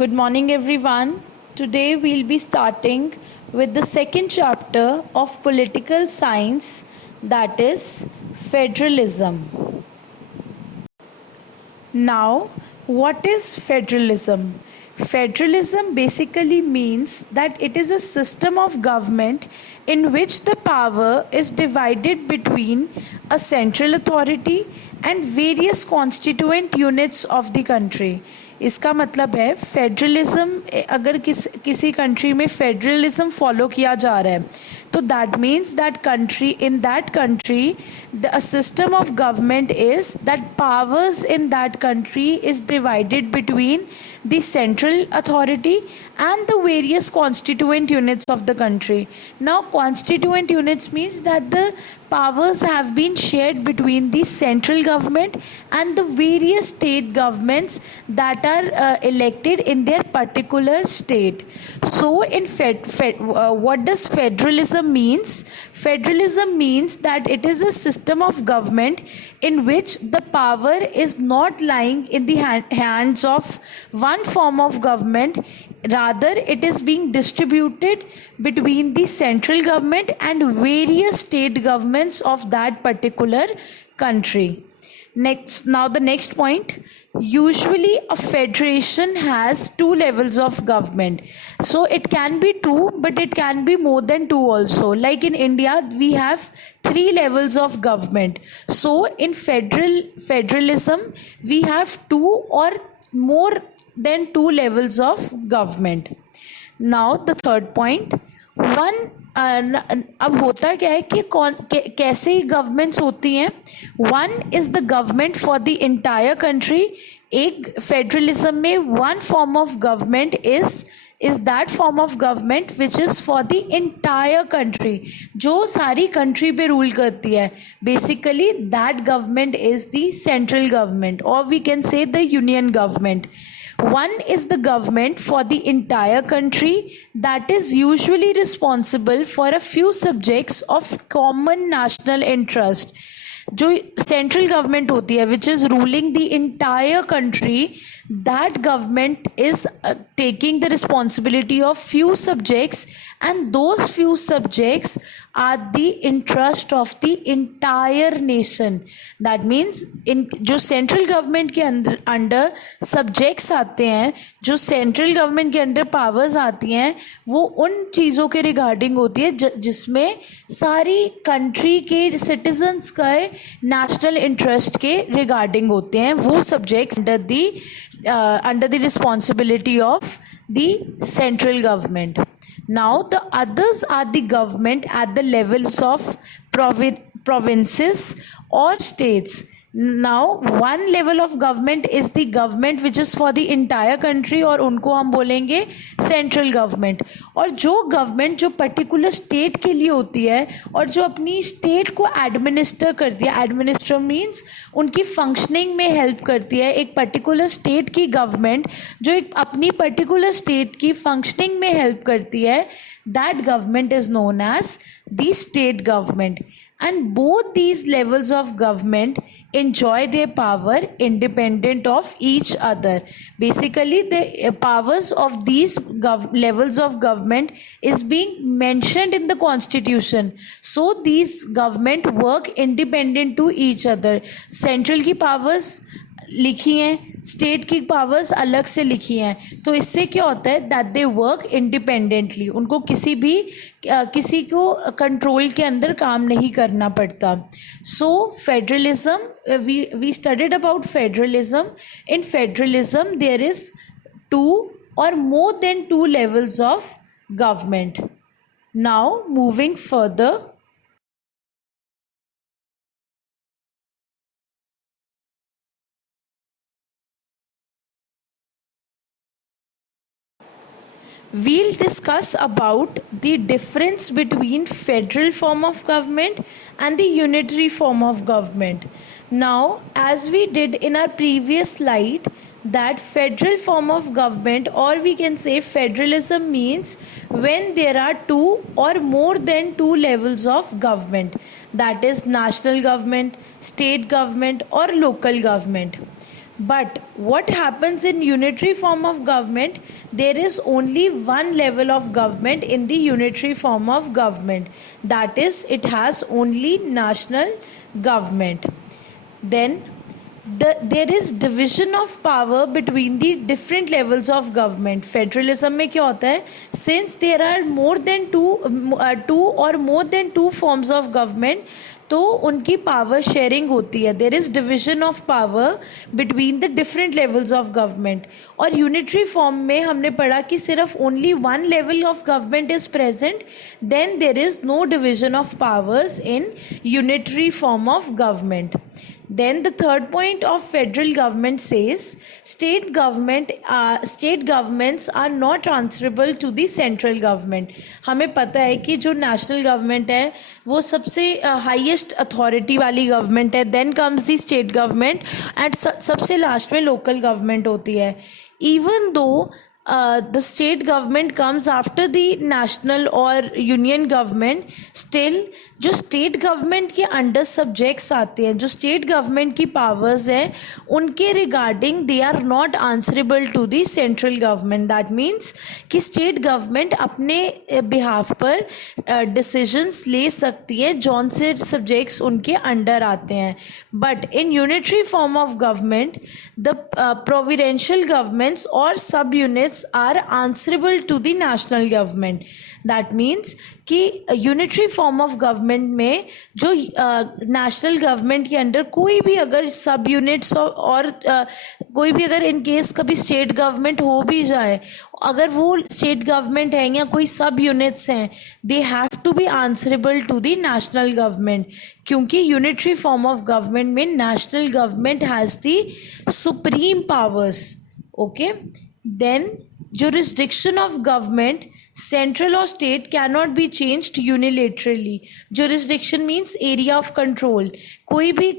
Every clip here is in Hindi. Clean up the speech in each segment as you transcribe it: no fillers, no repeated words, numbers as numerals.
Good morning, everyone. Today we'll be starting with the second chapter of political science, that is federalism. Now, what is federalism? Federalism basically means that it is a system of government in which the power is divided between a central authority and various constituent units of the country. इसका मतलब है फेडरलिज्म अगर किसी कंट्री में फेडरलिज्म फॉलो किया जा रहा है तो that means that country in that country the system of government is that powers in that country is divided between the central authority and the various constituent units of the country. Now, constituent units means that the powers have been shared between the central government and the various state governments that are elected in their particular state. So, in what does federalism means? Federalism means that it is a system of government in which the power is not lying in the hands of one form of government, rather it is being distributed between the central government and various state governments of that particular country. Now the next point, usually a federation has two levels of government. So it can be two, but it can be more than two also. Like in India, we have three levels of government. So in federalism, we have two or more than two levels of government. Now the third point, अब होता क्या है कि कैसे गवर्नमेंट्स होती हैं. One is the government for the entire country. एक फेडरलिज्म में one form of government is that form of government which is for the entire country, जो सारी country पे rule करती है. Basically that government is the central government, or we can say the union government. One is the government for the entire country that is usually responsible for a few subjects of common national interest. जो सेंट्रल गवर्नमेंट होती है which is ruling the entire country, that government is taking the responsibility of few subjects and those few subjects are the interest of the entire nation. That means in जो सेंट्रल गवर्नमेंट के अंडर सब्जेक्ट्स आते हैं, जो सेंट्रल गवर्नमेंट के अंडर पावर्स आती हैं, वो उन चीज़ों के रिगार्डिंग होती है जिसमें सारी कंट्री के सिटीजन्स का नेशनल इंटरेस्ट के रिगार्डिंग होते हैं. वो subjects under the responsibility of the central government. Now the others are the government at the levels of provinces or states. Now one level of government is the government which is for the entire country, और उनको हम बोलेंगे central government. और जो government जो particular state के लिए होती है और जो अपनी state को administer करती है, administer means उनकी functioning में help करती है. एक particular state की government जो एक अपनी particular state की functioning में help करती है, that government is known as the state government. And both these levels of government enjoy their power independent of each other. Basically, the powers of these levels of government is being mentioned in the constitution. So these government work independent to each other. Central की powers लिखी हैं, स्टेट की पावर्स अलग से लिखी हैं. तो इससे क्या होता है दैट दे वर्क इंडिपेंडेंटली. उनको किसी को कंट्रोल के अंदर काम नहीं करना पड़ता. So federalism, we studied about federalism. In federalism there is two और more than two levels of government. Now moving further, we'll discuss about the difference between federal form of government and the unitary form of government. Now, as we did in our previous slide, that federal form of government, or we can say federalism, means when there are two or more than two levels of government, that is national government, state government or local government. But what happens in unitary form of government? There is only one level of government in the unitary form of government. That is, it has only national government. Then there is division of power between the different levels of government. Federalism में क्या होता है? Since there are more than two or more than two forms of government, तो उनकी पावर शेयरिंग होती है. There is division of power between the different levels of government. और यूनिटरी फॉर्म में हमने पढ़ा कि सिर्फ only one level of government is present, then there is no division of powers in unitary form of government. Then the third point of federal government says state governments are not answerable to the central government. हमें पता है कि जो national government है वो सबसे highest authority वाली government है. Then comes the state government and सबसे last में local government होती है. Even though the state government comes after the national or union government, still जो स्टेट गवर्नमेंट के अंडर सब्जेक्ट्स आते हैं, जो स्टेट गवर्नमेंट की पावर्स हैं, उनके regarding they are not answerable to the central government. That means कि स्टेट गवर्नमेंट अपने बिहाफ पर डिसीजंस ले सकती है जौन से सब्जेक्ट्स उनके अंडर आते हैं. But in unitary form of government the providential governments और sub units are answerable to the national government. That means कि यूनिटरी फॉर्म ऑफ गवर्नमेंट में जो नेशनल गवर्नमेंट के अंडर कोई भी अगर सब यूनिट्स और कोई भी अगर इन केस कभी स्टेट गवर्नमेंट हो भी जाए, अगर वो स्टेट गवर्नमेंट है या कोई सब यूनिट्स हैं, they have to be answerable to the national government. क्योंकि यूनिटरी फॉर्म ऑफ गवर्नमेंट में national government has the supreme powers. Okay. Then jurisdiction of government, central or state cannot be changed unilaterally. Jurisdiction means area of control. कोई भी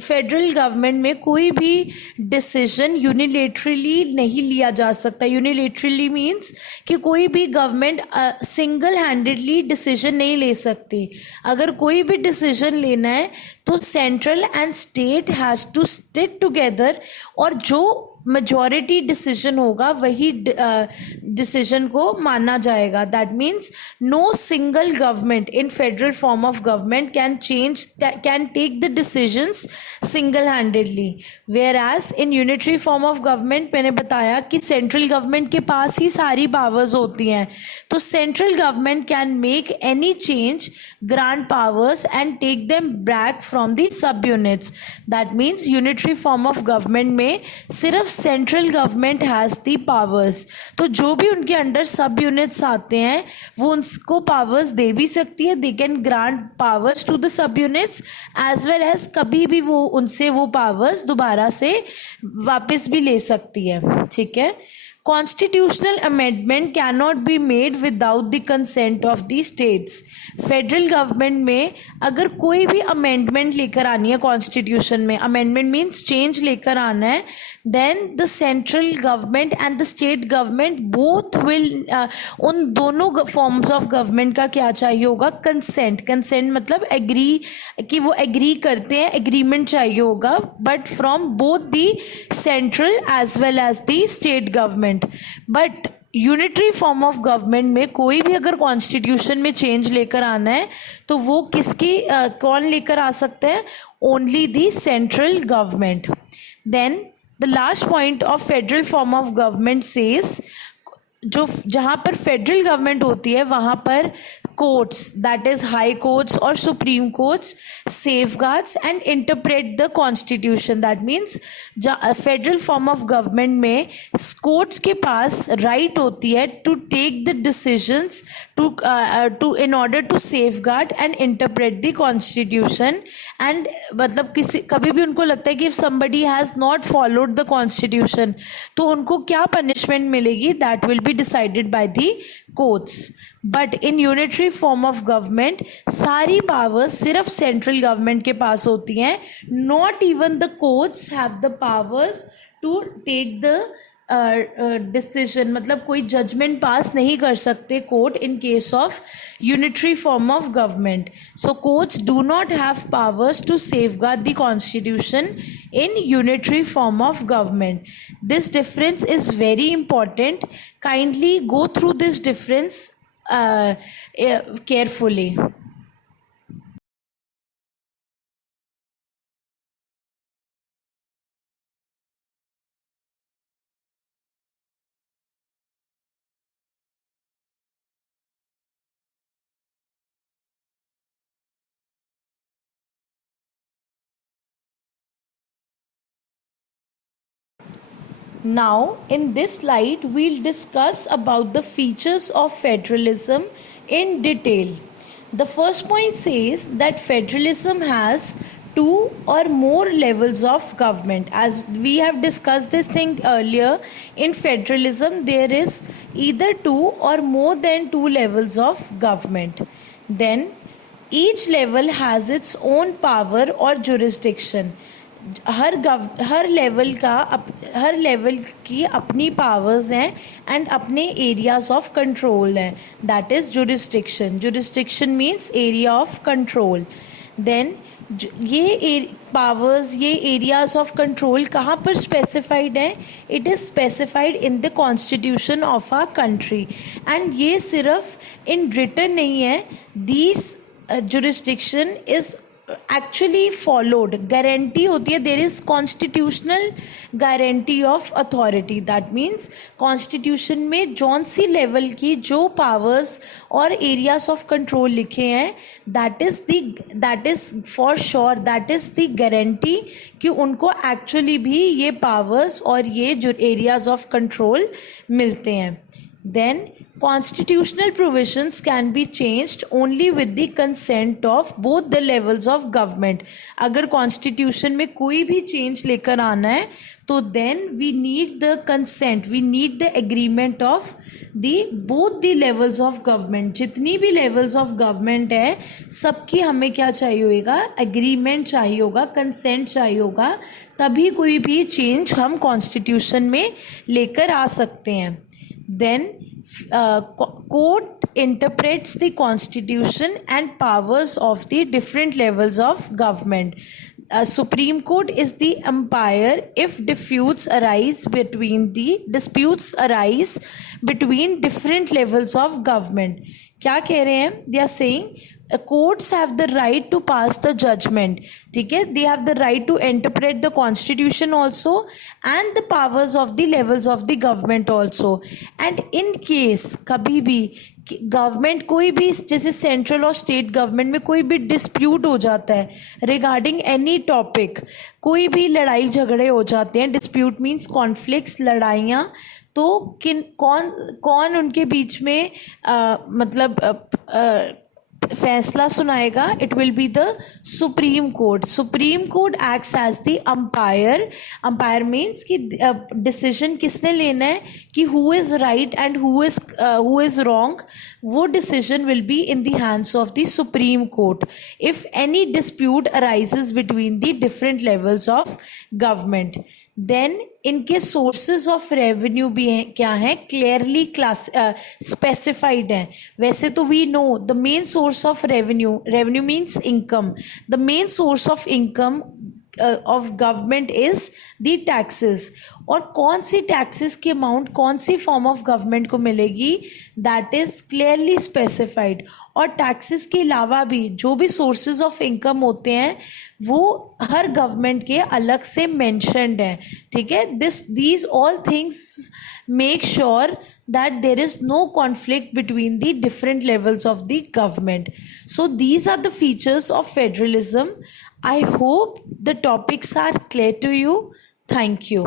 फेडरल गवर्नमेंट में कोई भी डिसीजन यूनिलेटरली नहीं लिया जा सकता. यूनिलेटरली मीन्स कि कोई भी गवर्नमेंट सिंगल हैंडेडली डिसीजन नहीं ले सकती. अगर कोई भी डिसीजन लेना है तो central and state has to stick together, और जो मेजॉरिटी डिसीजन होगा वही डिसीजन को माना जाएगा. That means no single government in federal form of government can take the decisions single handedly. Whereas in unitary form of government मैंने बताया कि सेंट्रल गवर्नमेंट के पास ही सारी पावर्स होती हैं, तो central government can make any change, grant powers and take them back from the sub units. That means unitary form of government में सिर्फ central government has the powers. तो जो भी उनके अंडर सब यूनिट्स आते हैं वो उनको पावर्स दे भी सकती है. They can grant powers to the sub units as well as कभी भी वो उनसे वो पावर्स दोबारा से वापस भी ले सकती है. ठीक है. Constitutional amendment cannot be made without the consent of the states. Federal government में अगर कोई भी अमेंडमेंट लेकर आनी है कॉन्स्टिट्यूशन में, अमेंडमेंट मीन्स चेंज लेकर आना है, then the central government and the state government both will, उन दोनों फॉर्म्स ऑफ गवर्नमेंट का क्या चाहिए होगा? कंसेंट. कंसेंट मतलब एग्री, कि वो एग्री करते हैं, एग्रीमेंट चाहिए होगा, but from both the central as well as the state government. But unitary form of government में कोई भी अगर कॉन्स्टिट्यूशन में चेंज लेकर आना है तो वो किसकी कौन लेकर आ सकते हैं? Only the central government. Then the last point of federal form of government says, जो जहाँ पर फेडरल गवर्नमेंट होती है वहाँ पर courts, that is high courts और supreme courts, safeguards and interpret the constitution. That means federal form of government में कोर्ट्स के पास राइट होती है to take the decisions to in order to safeguard and interpret the constitution. And मतलब कभी भी उनको लगता है कि if somebody has not followed the constitution तो उनको क्या पनिशमेंट मिलेगी, that will be decided by the courts. But in unitary form of government सारी पावर्स सिर्फ सेंट्रल गवर्नमेंट के पास होती हैं. Not even the courts have the powers to take the decision, मतलब कोई जजमेंट पास नहीं कर सकते court in case of unitary form of government. So courts do not have powers to safeguard the constitution in unitary form of government. This difference is very important. Kindly go through this difference carefully. Now, in this slide, we'll discuss about the features of federalism in detail. The first point says that federalism has two or more levels of government. As we have discussed this thing earlier, in federalism, there is either two or more than two levels of government. Then, each level has its own power or jurisdiction. हर लेवल की अपनी पावर्स हैं एंड अपने एरियाज ऑफ कंट्रोल हैं. That is jurisdiction means area of control. Then ये पावर्स, ये एरियाज ऑफ कंट्रोल कहाँ पर स्पेसिफाइड हैं? It is specified in the constitution of our country. And ये सिर्फ इन रिटन नहीं है. This jurisdiction is actually followed. Guarantee होती है, there is constitutional guarantee of authority. That means constitution में जौन सी लेवल की जो पावर्स और एरियाज ऑफ कंट्रोल लिखे हैं, that is for sure, that is the guarantee कि उनको एक्चुअली भी ये पावर्स और ये जो एरियाज ऑफ कंट्रोल मिलते हैं. Then constitutional provisions can be changed only with the consent of both the levels of government. अगर constitution में कोई भी change लेकर आना है तो then we need the consent, we need the agreement of the both the levels of government. जितनी भी levels of government है सबकी हमें क्या चाहिए होगा? agreement चाहिए होगा, consent चाहिए होगा, तभी कोई भी change हम constitution में लेकर आ सकते हैं. Then court interprets the constitution and powers of the different levels of government. Supreme Court is the umpire if disputes arise between different levels of government. क्या कह रहे हैं? They are saying courts have the right to pass the judgment. ठीक है, they have the right to interpret the constitution also and the powers of the levels of the government also. And in case कभी भी गवर्नमेंट कोई भी, जैसे सेंट्रल और स्टेट गवर्नमेंट में कोई भी डिस्प्यूट हो जाता है रिगार्डिंग एनी टॉपिक, कोई भी लड़ाई झगड़े हो जाते हैं, डिस्प्यूट मीन्स कॉन्फ्लिक्ट्स, लड़ाइयाँ, तो कौन उनके बीच में फैसला सुनाएगा? It will be the supreme court. Supreme court acts as the umpire. Umpire means कि डिसीजन किसने लेना है कि who is right and who is wrong, वो decision will be in the hands of the supreme court if any dispute arises between the different levels of government. Then इनके सोर्सेज ऑफ रेवेन्यू भी हैं, क्या हैं? क्लियरली स्पेसिफाइड हैं. वैसे तो we know the main source of revenue means income. The main source of income of government is the taxes. और कौन सी टैक्सेस की अमाउंट कौन सी फॉर्म ऑफ गवर्नमेंट को मिलेगी, दैट इज क्लियरली स्पेसिफाइड. और टैक्सेस के अलावा भी जो भी सोर्सेज ऑफ इनकम होते हैं वो हर गवर्नमेंट के अलग से मेंशन्ड हैं. ठीक है, these all things make sure that there is no conflict between the different levels of the government. So these are the features of federalism. I hope the topics are clear to you. Thank you.